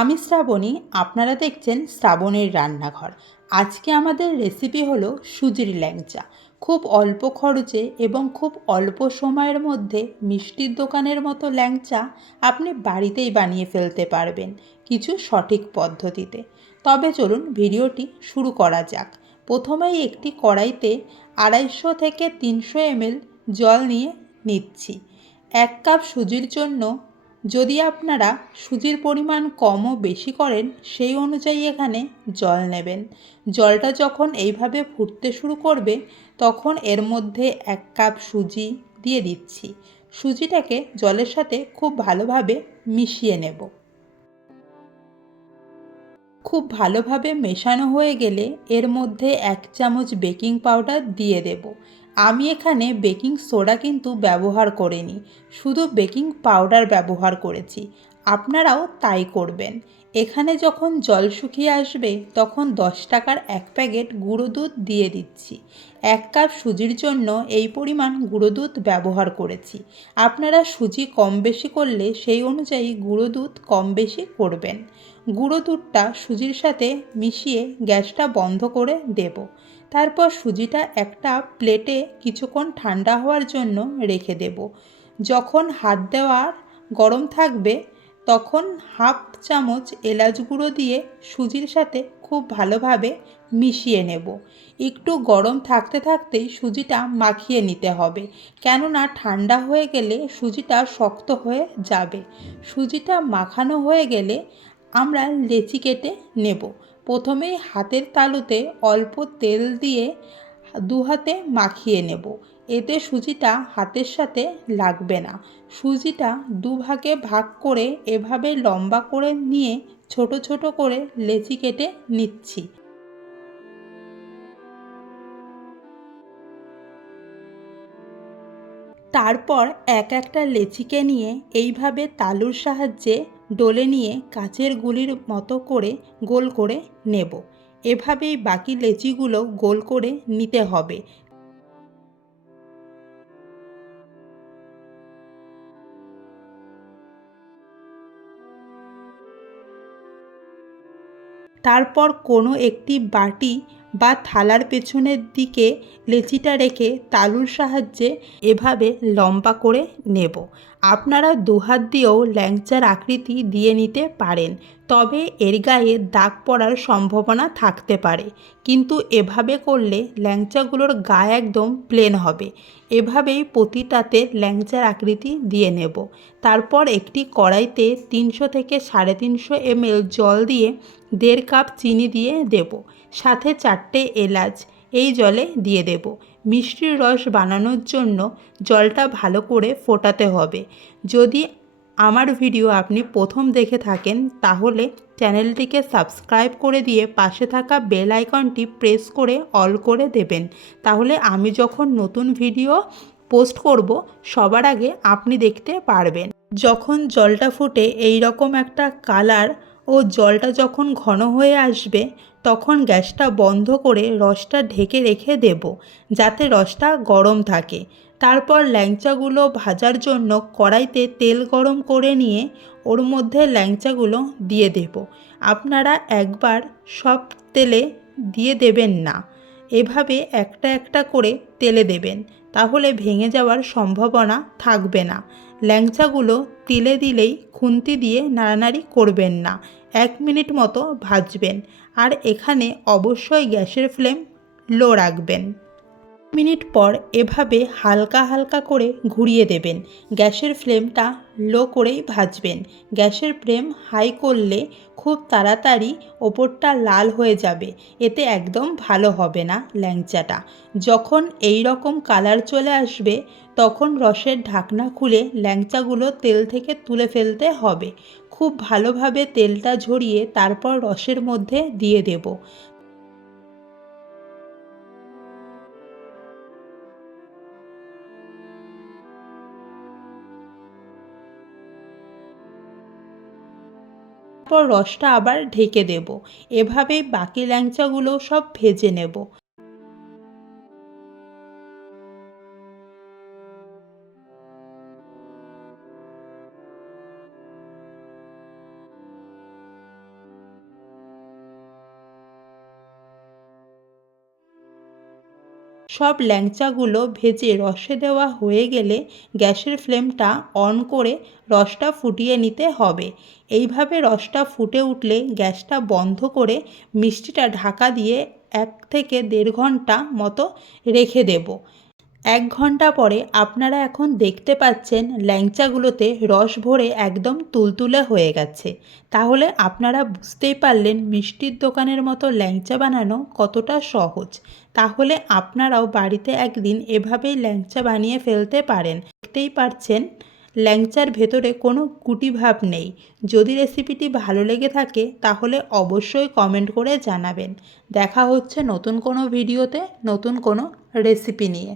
আমি শ্রাবণী, আপনারা দেখছেন শ্রাবণের রান্নাঘর। আজকে আমাদের রেসিপি হলো সুজির ল্যাংচা। খুব অল্প খরচে এবং খুব অল্প সময়ের মধ্যে মিষ্টির দোকানের মতো ল্যাংচা আপনি বাড়িতেই বানিয়ে ফেলতে পারবেন কিছু সঠিক পদ্ধতিতে। তবে চলুন ভিডিওটি শুরু করা যাক। প্রথমেই একটি কড়াইতে আড়াইশো থেকে তিনশো এমএল জল নিয়ে নিচ্ছি। এক কাপ সুজির জন্য যদি আপনারা সুজির পরিমাণ কমও বেশি করেন, সেই অনুযায়ী এখানে জল নেবেন। জলটা যখন এইভাবে ফুটতে শুরু করবে, তখন এর মধ্যে এক কাপ সুজি দিয়ে দিচ্ছি। সুজিটাকে জলের সাথে খুব ভালোভাবে মিশিয়ে নেব। খুব ভালোভাবে মেশানো হয়ে গেলে এর মধ্যে এক চামচ বেকিং পাউডার দিয়ে দেব। আমি এখানে বেকিং সোডা কিন্তু ব্যবহার করিনি, শুধু বেকিং পাউডার ব্যবহার করেছি। আপনারাও তাই করবেন। এখানে যখন জল শুকিয়ে আসবে, তখন দশ টাকার এক প্যাকেট গুঁড়ো দুধ দিয়ে দিচ্ছি। এক কাপ সুজির জন্য এই পরিমাণ গুঁড়ো দুধ ব্যবহার করেছি। আপনারা সুজি কম বেশি করলে সেই অনুযায়ী গুঁড়ো দুধ কম বেশি করবেন। গুঁড়ো দুধটা সুজির সাথে মিশিয়ে গ্যাসটা বন্ধ করে দেব। তারপর সুজিটা একটা প্লেটে কিছুক্ষণ ঠান্ডা হওয়ার জন্য রেখে দেব। যখন হাত দেওয়ার গরম থাকবে, তখন হাফ চামচ এলাচ গুঁড়ো দিয়ে সুজির সাথে খুব ভালোভাবে মিশিয়ে নেব। একটু গরম থাকতে থাকতেই সুজিটা মাখিয়ে নিতে হবে, কেননা ঠান্ডা হয়ে গেলে সুজিটা শক্ত হয়ে যাবে। সুজিটা মাখানো হয়ে গেলে আমরা লেচি কেটে নেব। প্রথমেই হাতের তালুতে অল্প তেল দিয়ে দু হাতে মাখিয়ে নেব। এতে সুজিটা হাতের সাথে লাগবে না। সুজিটা দুভাগে ভাগ করে এভাবে লম্বা করে নিয়ে ছোট ছোট করে লেচি কেটে নিচ্ছি। তারপর এক একটা লেচিকে নিয়ে এইভাবে তালুর সাহায্যে ডলে নিয়ে কাচের গুলির মতো করে গোল করে নেব। এভাবেই বাকি লেচিগুলো গোল করে নিতে হবে। তারপর কোনো একটি বাটি বা থালার পেছনের দিকে লেচিটা রেখে তালুর সাহায্যে এভাবে লম্বা করে নেব। আপনারা দুহাত দিয়েও ল্যাংচার আকৃতি দিয়ে নিতে পারেন। তবে এর গায়ে দাগ পড়ার সম্ভাবনা থাকতে পারে। কিন্তু এভাবে করলে ল্যাংচাগুলোর গায়ে একদম প্লেন হবে। এভাবেই প্রতিটাতে ল্যাংচার আকৃতি দিয়ে নেব। তারপর একটি কড়াইতে তিনশো থেকে সাড়ে তিনশো এমএল জল দিয়ে দেড় কাপ চিনি দিয়ে দেব। সাথে চারটে এলাচ এই জলে দিয়ে দেব। মিষ্টির রস বানানোর জন্য জলটা ভালো করে ফোটাতে হবে। যদি আমার ভিডিও আপনি প্রথম দেখে থাকেন, তাহলে চ্যানেলটিকে সাবস্ক্রাইব করে দিয়ে পাশে থাকা বেল আইকনটি প্রেস করে অল করে দেবেন। তাহলে আমি যখন নতুন ভিডিও পোস্ট করব, সবার আগে আপনি দেখতে পারবেন। যখন জলটা ফুটে এই রকম একটা কালার ও জলটা যখন ঘন হয়ে আসবে, তখন গ্যাসটা বন্ধ করে রসটা ঢেকে রেখে দেব, যাতে রসটা গরম থাকে। তারপর ল্যাংচাগুলো ভাজার জন্য কড়াইতে তেল গরম করে নিয়ে ওর মধ্যে ল্যাংচাগুলো দিয়ে দেব। আপনারা একবার সব তেলে দিয়ে দেবেন না। এভাবে একটা একটা করে তেলে দেবেন, তাহলে ভেঙে যাওয়ার সম্ভাবনা থাকবে না। ল্যাংচাগুলো তিলে দিলেই খুন্তি দিয়ে নাড়ানাড়ি করবেন না, এক মিনিট মতো ভাজবেন, আর এখানে অবশ্যই গ্যাসের ফ্লেম লো রাখবেন। মিনিট পর এভাবে হালকা হালকা করে ঘুরিয়ে দেবেন, গ্যাসের ফ্লেমটা লো করেই ভাজবেন। গ্যাসের ফ্লেম হাই করলে খুব তাড়াতাড়ি ওপরটা লাল হয়ে যাবে। এতে একদম ভালো হবে না ল্যাংচাটা। যখন এই রকম কালার চলে আসবে, তখন রসের ঢাকনা খুলে ল্যাংচাগুলো তেল থেকে তুলে ফেলতে হবে। খুব ভালোভাবে তেলটা ঝরিয়ে তারপর রসের মধ্যে দিয়ে দেব। তারপর রসটা আবার ঢেকে দেব। এভাবেই বাকি ল্যাংচাগুলো সব ভেজে নেব। সব ল্যাংচাগুলো ভেজে রসে দেওয়া হয়ে গেলে গ্যাসের ফ্লেমটা অন করে রসটা ফুটিয়ে নিতে হবে। এইভাবে রসটা ফুটে উঠলে গ্যাসটা বন্ধ করে মিষ্টিটা ঢাকা দিয়ে এক থেকে দেড় ঘণ্টা মতো রেখে দেব। এক ঘণ্টা পরে আপনারা এখন দেখতে পাচ্ছেন ল্যাংচাগুলোতে রস ভরে একদম তুলতুলে হয়ে গেছে। তাহলে আপনারা বুঝতেই পারলেন মিষ্টির দোকানের মতো ল্যাংচা বানানো কতটা সহজ। তাহলে আপনারাও বাড়িতে একদিন এভাবেই ল্যাংচা বানিয়ে ফেলতে পারেন। দেখতেই পারছেন ল্যাংচার ভেতরে কোনো গুটি ভাব নেই। যদি রেসিপিটি ভালো লেগে থাকে তাহলে অবশ্যই কমেন্ট করে জানাবেন। দেখা হচ্ছে নতুন কোনো ভিডিওতে, নতুন কোনো রেসিপি নিয়ে।